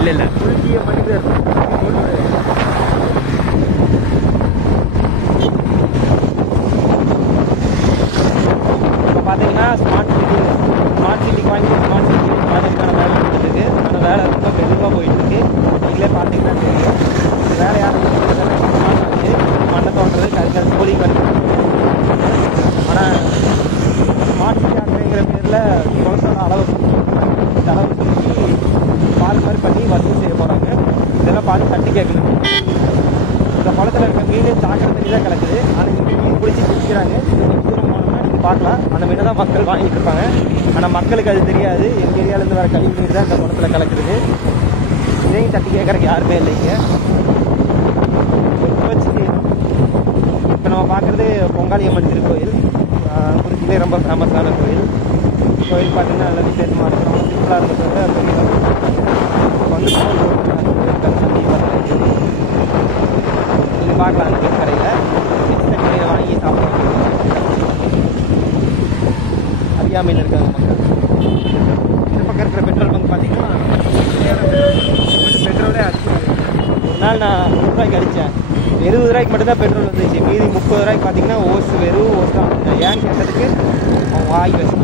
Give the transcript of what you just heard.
இல்லை இல்லை குளிர்ச்சிய மனிதர் இப்போ பார்த்தீங்கன்னா smart city Coimbatore smart city ப்ராஜெக்டான வேலை போயிட்டுருக்கு. அந்த வேலை ரொம்ப மெதுவாக போயிட்டுருக்கு. நீங்களே பார்த்தீங்கன்னா தெரியும். வேலை யாரும் ஆச்சு மண்ணை தோன்றது கருக்கல் கூலி வரைக்கும். ஆனால் ஸ்மார்ட் சிட்டி அப்படிங்கிற பேரில் குளத்தோட அளவு இந்த அளவு சுற்றி பால் மாதிரி பண்ணி வசதி செய்ய போகிறாங்க. இதெல்லாம் பார்த்து தட்டி கேட்கணும். இந்த குளத்தில் இருக்க மீன் சாக்கடை தண்ணி தான் கிடக்குது. ஆனால் இங்கே மீன் பிடிச்சி குடிக்கிறாங்க. தூரம் போனோம்னா நீங்கள் பார்க்கலாம். அந்த மீனை தான் மக்கள் வாங்கிட்டு இருப்பாங்க. ஆனால் மக்களுக்கு அது தெரியாது. எங்கள் ஏரியாவிலேருந்து வர கழிவு நீர் தான் இந்த குளத்தில் கலக்குறது. இதையும் தட்டி கேட்குறக்கு யாருமே இல்லைங்க. இப்போ நம்ம பார்க்குறது பொங்காளியம்மன் திருக்கோயில். குறிச்சிலே ரொம்ப ஃபேமஸான கோயில். கோயில் பார்த்தீங்கன்னா நல்ல விசேஷமாக இருக்கும். சிம்பிளாக இருக்கிறத வந்து நீங்கள் பார்க்கலாம். அந்த கடையில் கடையை வாங்கி சாப்பிடுவாங்க. அறியாமையில் இருக்காங்க மக்கள். இந்த பக்கம் இருக்கிற பெட்ரோல் பங்க் பார்த்தீங்கன்னா பெட்ரோலே அடிச்சு ஒரு நாள் நான் 100 ரூபாய்க்கு அடித்தேன். 20 ரூபாய்க்கு மட்டும்தான் பெட்ரோல் வந்துச்சு. மீதி 30 ரூபாய்க்கு பார்த்தீங்கன்னா ஓஸ் வெறும் ஓஸ் தான். ஏன்னு கேட்டதுக்கு அவன் வாய் வச்சு